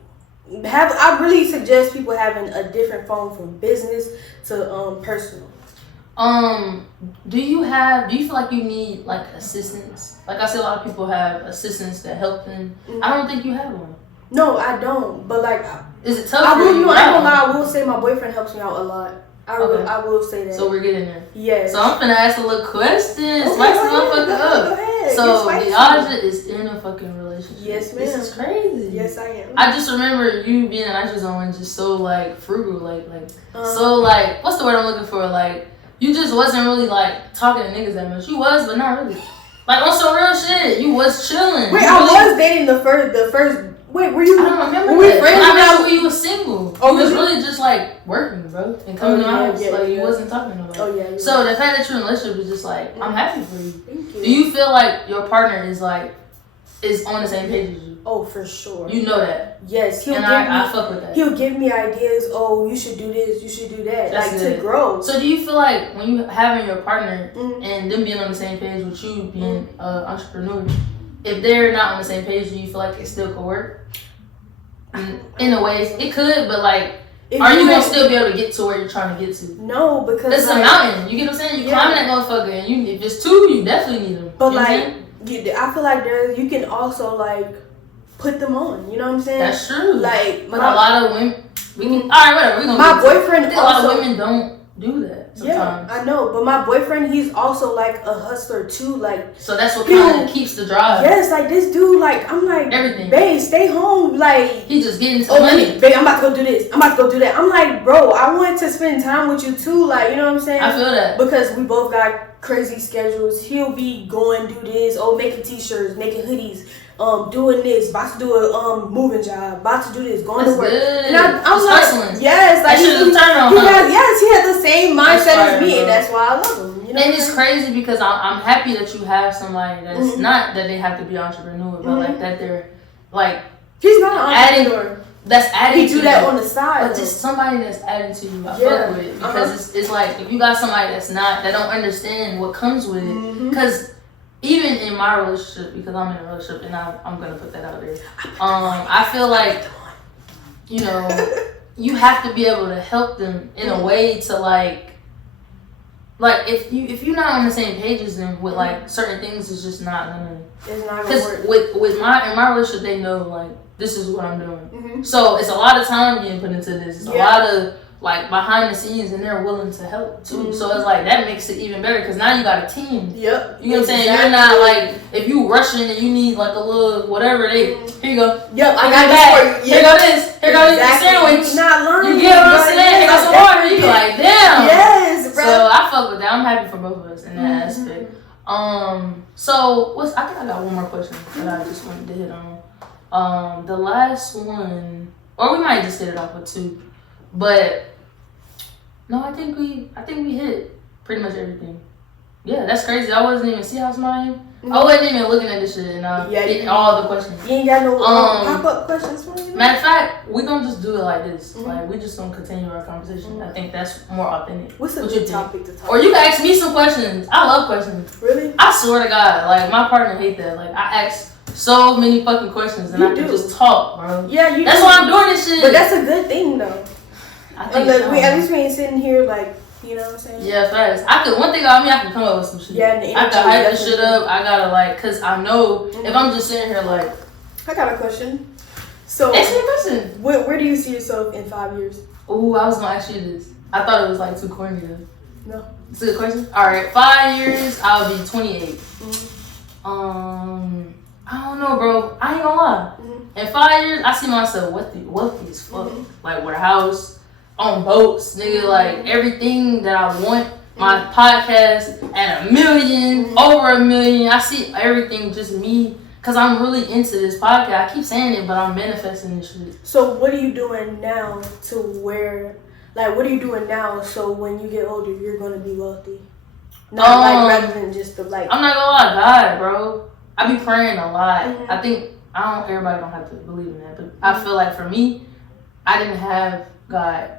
I really suggest people having a different phone from business to personal. Do you feel like you need like assistants? Like I see a lot of people have assistants that help them. I don't think you have one. No, I don't. But like, is it tough? I will say my boyfriend helps me out a lot. I will say that. So we're getting there. Yes. So I'm finna ask a little questions. Spice the motherfucker up. Go ahead. So DEIIJ is in a fucking relationship. Yes, ma'am. This is crazy. Yes, I am. I just remember you being in nitrous zone just so like frugal, so like what's the word I'm looking for? Like you just wasn't really like talking to niggas that much. You was, but not really. Like on some real shit. You was chilling. Wait, I was dating the first. Wait, were you? I don't remember. Were we friends? I remember when you was single. Oh, you was really just like working, bro, and coming to my house. You wasn't talking to nobody. Oh yeah. So the fact that you're in a relationship is just like I'm happy for you. Thank you. Do you feel like your partner is on the same page as you? Oh, for sure. You know that. Yes, I fuck with that. He'll give me ideas. Oh, you should do this. You should do that. That's like good. To grow. So do you feel like when you having your partner and them being on the same page with you being an entrepreneur, if they're not on the same page, do you feel like it still could work? In a way, it could, but like, are you gonna still be able to get to where you're trying to get to? No, because it's a mountain. You get what I'm saying? You climbing that motherfucker, and if it's two, you definitely need them. But like, I feel like you can also like put them on. You know what I'm saying? That's true. Like, but a lot of women, all right, whatever. We gonna. My boyfriend. A lot of women don't do that. Sometimes. Yeah, I know, but my boyfriend, he's also like a hustler too. Like, so that's what kind of keeps the drive. Yes, like this dude. Like, I'm like, everything. Babe, stay home. Like, he just getting some money. Babe, I'm about to go do this. I'm about to go do that. I'm like, bro, I want to spend time with you too. Like, you know what I'm saying? I feel that because we both got crazy schedules. He'll be going do this, making t-shirts, making hoodies. Doing this, about to do a moving job, about to do this, going to work. Good. And I'm like, hustling. yes, like he has the same mindset as me, and that's why I love him. You know, and it's crazy because I'm happy that you have somebody that's not that they have to be entrepreneur, but like that they're like he's not an entrepreneur. That's adding. He do that on the side, but just somebody that's adding to you. I fuck with because it's like if you got somebody that don't understand what comes with it, because. Even in my relationship, because I'm in a relationship, and I'm gonna put that out there. I feel like, you know, you have to be able to help them in a way to like if you're not on the same page as them with like certain things, it's just not gonna. It's not gonna work. Because in my relationship, they know like this is what I'm doing. So it's a lot of time being put into this. It's a lot of like behind the scenes, and they're willing to help too. So it's like that makes it even better because now you got a team. Yep. You know what I'm saying? You're not like if you rushing and you need like a little whatever. Here you go. Yep. I got this for you. Here go this. Here go this sandwich. You're not learning. You get what I'm saying? Here got some water. You be like, damn. Yes, bro. So I fuck with that. I'm happy for both of us in that aspect. So I think I got one more question that I just wanted to hit on. The last one, or we might just hit it off with two. But no, I think we hit pretty much everything. Yeah, that's crazy. I wasn't even see how's mine. I wasn't even looking at this shit and getting all the questions. You ain't got no pop-up questions for me? Matter of fact, we gonna just do it like this. Like we just gonna continue our conversation. I think that's more authentic. What's a good topic to talk Or you can ask me some questions. I love questions. Really? I swear to God, like my partner hate that. Like I ask so many fucking questions and I can just talk, bro. Yeah, that's why I'm doing this shit. But that's a good thing though. I think at least we ain't sitting here like, you know what I'm saying? Yeah, fast. One thing about me, I can come up with some shit. Yeah, I can hype this shit up. I gotta like, cause I know if I'm just sitting here like. I got a question. So. Ask me a question. Where do you see yourself in 5 years? Ooh, I was gonna ask you this. I thought it was like too corny though. No. It's a good question. All right, 5 years, I'll be 28. I don't know, bro. I ain't gonna lie. In 5 years, I see myself wealthy as fuck. Like with a house. On boats, nigga, like everything that I want. My podcast at 1 million, over 1 million. I see everything just me, cause I'm really into this podcast. I keep saying it, but I'm manifesting this shit. So what are you doing now to where, like, what are you doing now so when you get older you're gonna be wealthy? Not like rather than just the like. I'm not gonna lie, God, bro. I be praying a lot. I think everybody don't have to believe in that, but I feel like for me, I didn't have God.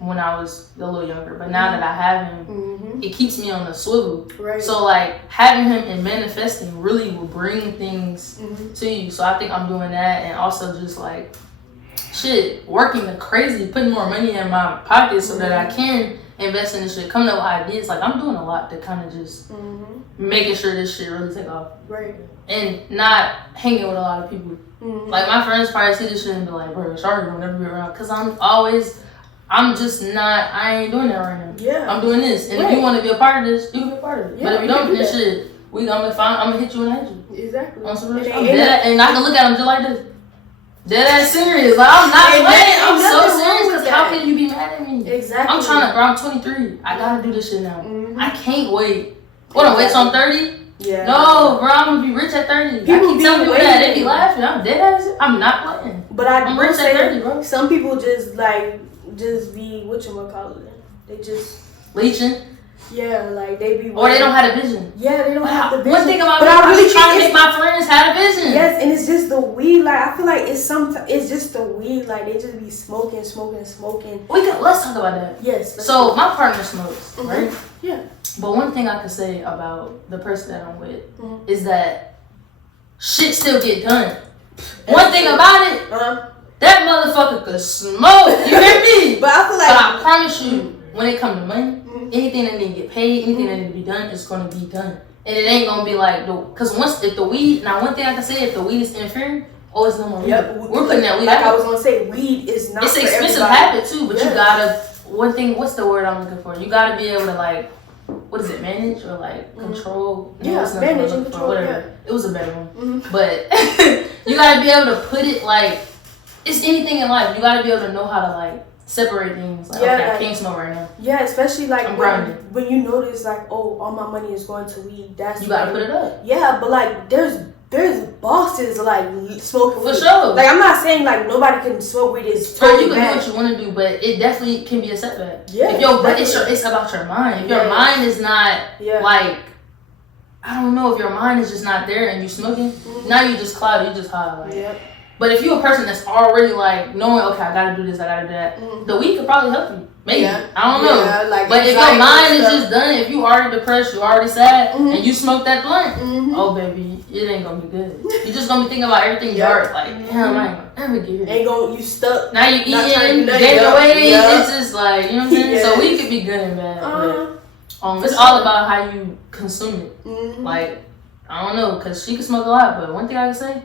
When I was a little younger, but now that I have him, it keeps me on the swivel. Right. So like having him and manifesting really will bring things to you. So I think I'm doing that, and also just like working the crazy, putting more money in my pocket so that I can invest in this shit, coming up with ideas. Like I'm doing a lot to kind of just making sure this shit really take off. Right. And not hanging with a lot of people. Like my friends probably see this shit and be like, bro, Shari will never be around, cause I'm just not, I ain't doing that right now. Yeah. I'm doing this. And if you want to be a part of this, you can be a part of it. Yeah, but if you don't, then shit, I'm going to hit you and hit you. Exactly. On some real shit. I'm dead, and I can look at them just like this. Dead ass serious. Like, I'm not playing. I'm so serious, because how can you be mad at me? Exactly. I'm trying to, bro, I'm 23. I got to do this shit now. I can't wait. What, I'm wait till I'm 30? Yeah. No, bro, I'm going to be rich at 30. People I keep telling people that. They be laughing. I'm dead ass. I'm not playing. But I'm rich at 30, bro. Some people just be whatchamacallit. They just leeching. Yeah, like they be. Or they don't have a vision. Yeah, they don't have the vision. One thing about me, I'm really trying to make my friends have a vision. Yes, and it's just the weed. Like I feel like it's just the weed. Like they just be smoking. Let's talk about that. Yes. So my partner smokes, right? Yeah. But one thing I can say about the person that I'm with is that shit still get done. One thing about it. That motherfucker could smoke. You hear me? But I feel like. But I promise you, when it comes to money, anything that need to get paid, anything that need to be done, is going to be done. And it ain't gonna be like because if the weed, now one thing I can say, if the weed is interfering, it's no more weed. Yep. We're putting that weed like out. I was gonna say, weed is not. It's an for expensive everybody. habit too, but you gotta. One thing, what's the word I'm looking for? You gotta be able to like, what is it, manage or like control? Yeah, manage and control. Whatever. Yeah. It was a better one, but you gotta be able to put it like it's anything in life. You gotta be able to know how to like separate things. Like, okay, I can't smoke right now. Yeah, especially like when you notice like, all my money is going to weed. That's you gotta put it up. Yeah, but like there's bosses like smoking weed. For sure. Like I'm not saying like nobody can smoke weed. It's totally you can bad. do what you want to do, but it definitely can be a setback. Yeah. But it's about your mind. If your mind is not like, I don't know, if your mind is just not there and you smoking, now you just clouded, you just high. Like, but if you're a person that's already like knowing, okay, I gotta do this, I gotta do that, the weed could probably help you. Maybe. I don't know. Yeah, like but if your mind is just done, if you already depressed, you already sad, and you smoke that blunt, oh baby, it ain't gonna be good. You're just gonna be thinking about everything dark. Like, damn, I ain't gonna ever get here. Ain't gonna, you stuck. Now you eating, you gain away. It's just like, you know what I'm saying? So weed could be good and bad. But it's all about how you consume it. Like, I don't know, because she can smoke a lot, but one thing I can say,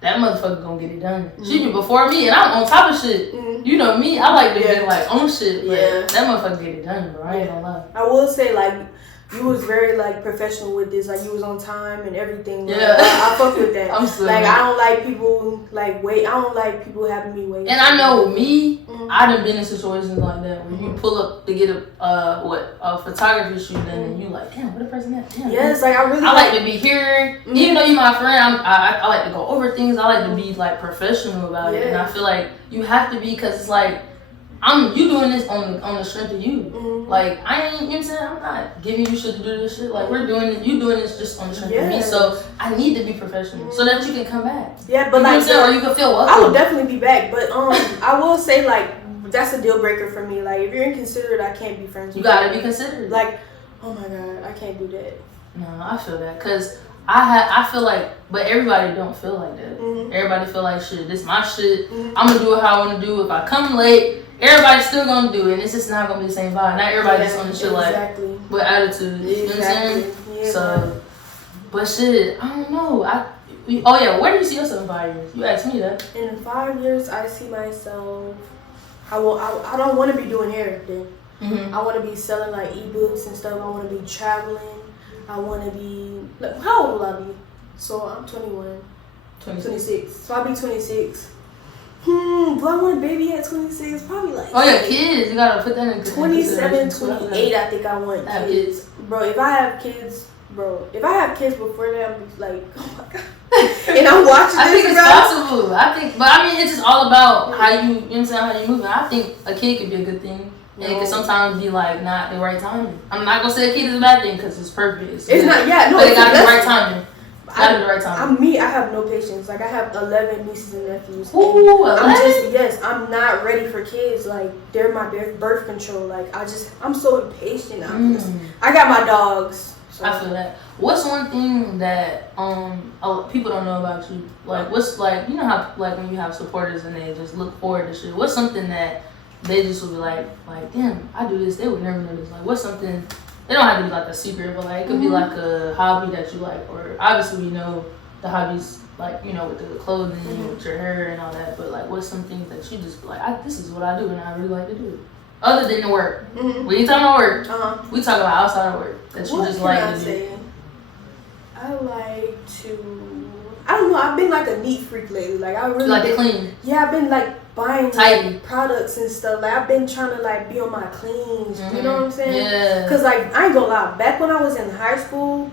that motherfucker gonna get it done. She be before me, and I'm on top of shit. You know me, I like to get like on shit, but that motherfucker get it done, bro. I ain't gonna lie. I will say, like, you was very like professional with this. Like, you was on time and everything. Like, Yeah, I fuck with that. I'm still like, I don't like people like wait. I don't like people having me wait. And I know me, I done been in situations like that where you pull up to get a photography shoot, and you like, damn, what a person that? Damn. Yes, like I like to be here. Even though you my friend, I like to go over things. I like to be like professional about it, and I feel like you have to be, because it's like you doing this on the strength of you. Like, I ain't, you know what I'm saying? I'm not giving you shit to do this shit. Like, we're doing it, you doing this just on the strength of me. So I need to be professional so that you can come back. Yeah, but you like, know what I'm saying? Or you can feel welcome. I will definitely be back, but I will say like that's a deal breaker for me. Like, if you're inconsiderate, I can't be friends with you. You gotta be considerate. Like, oh my god, I can't do that. No, I feel that, cause I feel like, but everybody don't feel like that. Everybody feel like, shit, this my shit. I'm gonna do it how I want to do. If I come late, everybody's still gonna do it, and it's just not gonna be the same vibe. Not everybody's just gonna chill like with attitude. You know what I'm saying? Yeah, so, but shit, I don't know. Where do you see yourself in 5 years? You asked me that. In 5 years, I see myself. I don't want to be doing hair then. I want to be selling like ebooks and stuff. I want to be traveling. I want to be. Like, how old will I be? So I'm 21. 26. So I'll be 26. Do I want a baby at 26? Probably like. Oh yeah, kids. You gotta put that in. 27, 28. I think I want kids. Bro, if I have kids before that, I'm like, oh my god. And I'm watching I this, think it's possible. But I mean, it's just all about how you know what I'm saying, how you moving. I think a kid could be a good thing. And it can sometimes be like not the right timing. I'm not gonna say a kid is a bad thing because it's perfect. It's not. Yeah, no. But it gotta be the right timing. Gotta be the right timing. I have no patience. Like, I have 11 nieces and nephews. Ooh, 11? I'm not ready for kids. Like, they're my birth control. Like, I'm so impatient. I got my dogs. So. I feel that. What's one thing that people don't know about you? Like, what's like, you know how like when you have supporters and they just look forward to shit. What's something that they just would be like, damn, I do this. They would never know this. Like, what's something? They don't have to be like a secret, but like it could be like a hobby that you like, or obviously we know the hobbies, like, you know, with the clothing, with your hair and all that. But like, what's some things that you just like, this is what I do and I really like to do it. Other than the work, we ain't talking about work. We talk about outside of work that you just like to do. I like to. I don't know. I've been like a neat freak lately. Like, I really like to clean. Yeah, I've been like buying like, products and stuff. Like, I've been trying to like be on my cleans. You know what I'm saying? Yeah. Cause like, I ain't gonna lie. Back when I was in high school,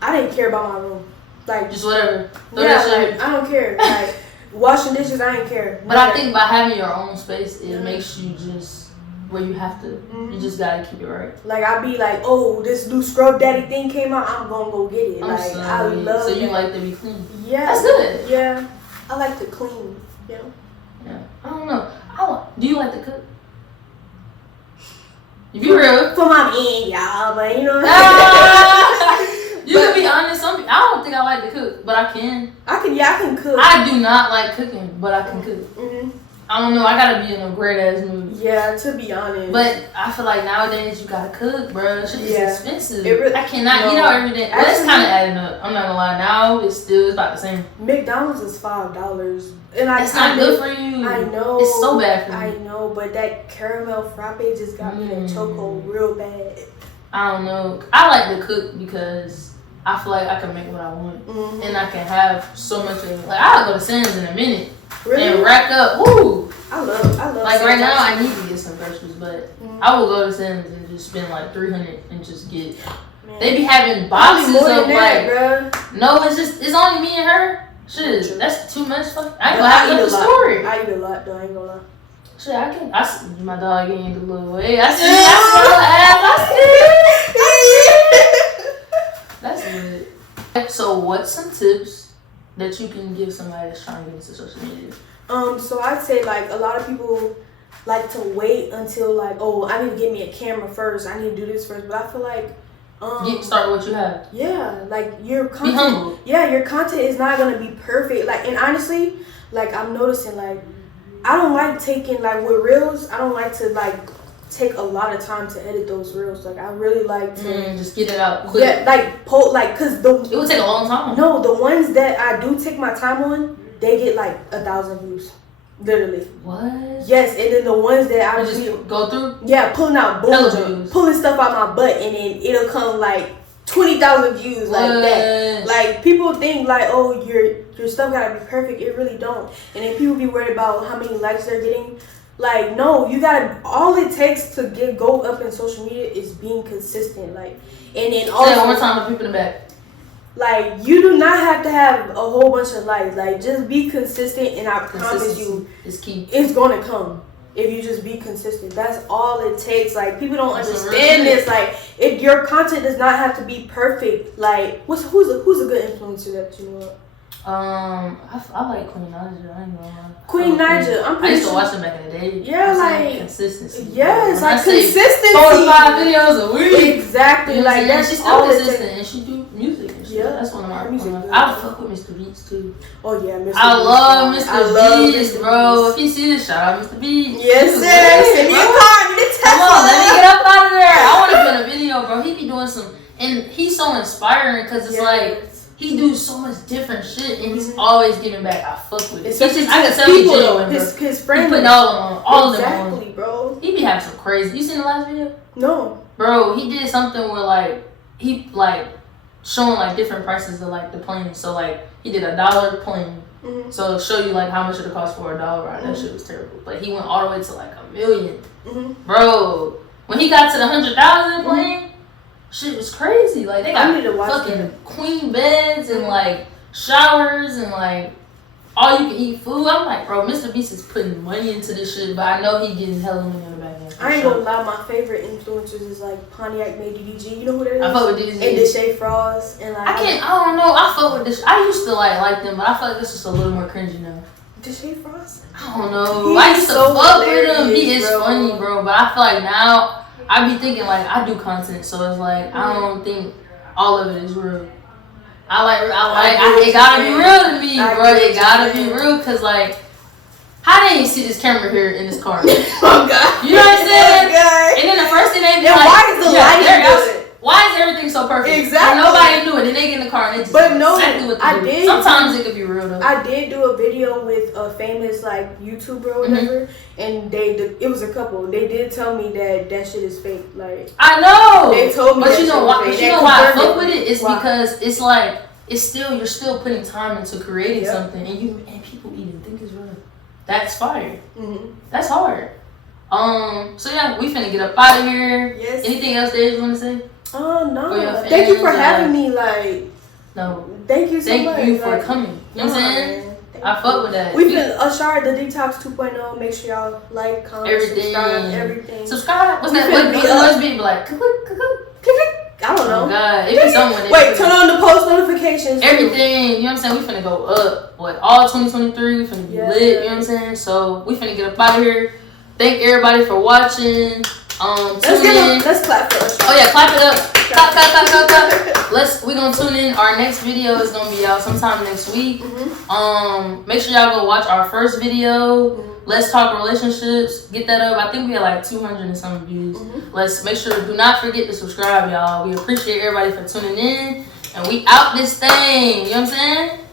I didn't care about my room. Like, just whatever. Like, I don't care. Like, washing dishes, I ain't care. But I think by having your own space, it makes you just where you have to. You just gotta keep it right. Like, I'll be like, oh, this new Scrub Daddy thing came out, I'm gonna go get it. Like, I love. So you like to be clean? Yeah, that's good. Yeah, I like to clean. You know. Yeah, I don't know. Do you like to cook? You be real. For my man, y'all, but you know. You can be honest. I don't think I like to cook, but I can. I can cook. I do not like cooking, but I can cook. I I don't know. I gotta be in a great ass mood. Yeah, to be honest. But I feel like nowadays you gotta cook, bro. Shit is expensive. Really, I cannot eat out every day. Well, it's kind of adding up. I'm not gonna lie. Now it's about the same. McDonald's is $5, and it's not good for you. I know. It's so bad for me. I know, but that caramel frappe just got me in chokehold real bad. I don't know. I like to cook because I feel like I can make what I want, and I can have so much of it. Like I'll go to Sam's in a minute and rack up. Woo! I love. Like right now, I need to get some groceries, but I will go to Sam's and just spend like $300 and just get. Man. They be having boxes of no, it's only me and her. Shit, that's too much. I ain't gonna have to the store. I eat a lot though. I ain't gonna lie. Shit, I see my dog getting a little way. I see that's good. So, what's some tips that you can give somebody that's trying to get into social media? So I'd say like a lot of people like to wait until like, oh, I need to get me a camera first. I need to do this first. But I feel like start with what you have. Yeah, like your content. Be humble. Yeah, your content is not gonna be perfect. Like, and honestly, like I'm noticing like I don't like taking like with reels. I don't like to like take a lot of time to edit those reels. Like I really like to just get it out quick. Yeah, like cause it would take a long time. No, the ones that I do take my time on, they get like 1,000 views, literally. What? Yes, and then the ones that I just go through. Yeah, pulling out bullshit, pulling stuff out my butt, and then it'll come like 20,000 views like that. Like people think like, oh, your stuff gotta be perfect. It really don't. And then people be worried about how many likes they're getting. Like no, you gotta. All it takes to go up in social media is being consistent. Like, and then also say it one more time for people in the back. Like you do not have to have a whole bunch of likes. Like just be consistent, and I promise you, is key. It's gonna come if you just be consistent. That's all it takes. Like people don't understand this. Like if your content does not have to be perfect. Like who's a good influencer that you know? I like Queen NEIIJ. I ain't gonna lie. Queen NEIIJ. I'm pretty I used to watch them back in the day. Yeah, like consistency. Yes, like consistency. 4 to 5 videos a week. Exactly. Like that's she's still consistent, and she do music. And shit. Yeah, that's one of my music. I fuck with Mr. Beats too. Oh yeah, Mr. I love Mr. Beats, bro. If you see this, shout out Mr. Beats. Yes, sir. Send me a car. Get a Tesla. Come on, let me get up out of there. I want to be in a video, bro. He be doing some, and he's so inspiring because it's like. He do so much different shit, and he's always giving back. I fuck with it. I can tell he's genuine, bro. His friends. He putting all of them on. Exactly, bro. He be having some crazy. You seen the last video? No. Bro, he did something where like he like showing like different prices of like the plane. So like he did $1 plane. So it'll show you like how much it would cost for $1. Right? That shit was terrible. But he went all the way to like $1 million. Bro, when he got to the 100,000 plane. Shit was crazy. Like they got fucking queen beds and like showers and like all you can eat food. I'm like, bro, Mr. Beast is putting money into this shit, but I know he getting hella money on the back end. I ain't gonna lie, my favorite influencers is like Pontiac made DEIIJ. You know who that is? I fuck with DEIIJ. And Deshae Frost and like I don't know. I fuck with this. I used to like them, but I feel like this is a little more cringy now. Deshae Frost? I don't know. I used to fuck with him. He is funny, bro. But I feel like now. I be thinking like I do content, so it's like I don't think all of it is real. It gotta be real to me, bro. It gotta be real, cause like, how didn't you see this camera here in this car? Oh God! You know what I'm saying? And then the first thing they be like, why is the lighting good? Why is everything so perfect? Exactly. And nobody knew it. Then they get in the car and they just exactly what they do. Sometimes it could be real though. I did do a video with a famous like YouTuber or whatever, and it was a couple. They did tell me that shit is fake. Like I know. They told me, but you know why? You know why I fuck with it? It's because it's like you're still putting time into creating something, and people even think it's real. That's fire. That's hard. So yeah, we finna get up out of here. Yes. Anything else that you want to say? Oh no! Thank you for having me. Like, no. Thank you so much. Thank you for coming. You know what I'm saying? I fuck with that. We've been Ashard, the Detox 2.0. Make sure y'all like, comment, subscribe, everything. Subscribe. What's that? What's being like? I don't know. Oh God, it be someone. Wait, turn on the post notifications. Everything. You know what I'm saying? We finna go up. All 2023. We finna be lit. You know what I'm saying? So we finna get up out of here. Thank everybody for watching. Let's clap for us. Oh yeah, clap it up. Clap. We gonna tune in. Our next video is gonna be out sometime next week. Make sure y'all go watch our first video. Let's talk relationships. Get that up. I think we had like 200 and some views. Let's make sure. Do not forget to subscribe, y'all. We appreciate everybody for tuning in, and we out this thing. You know what I'm saying?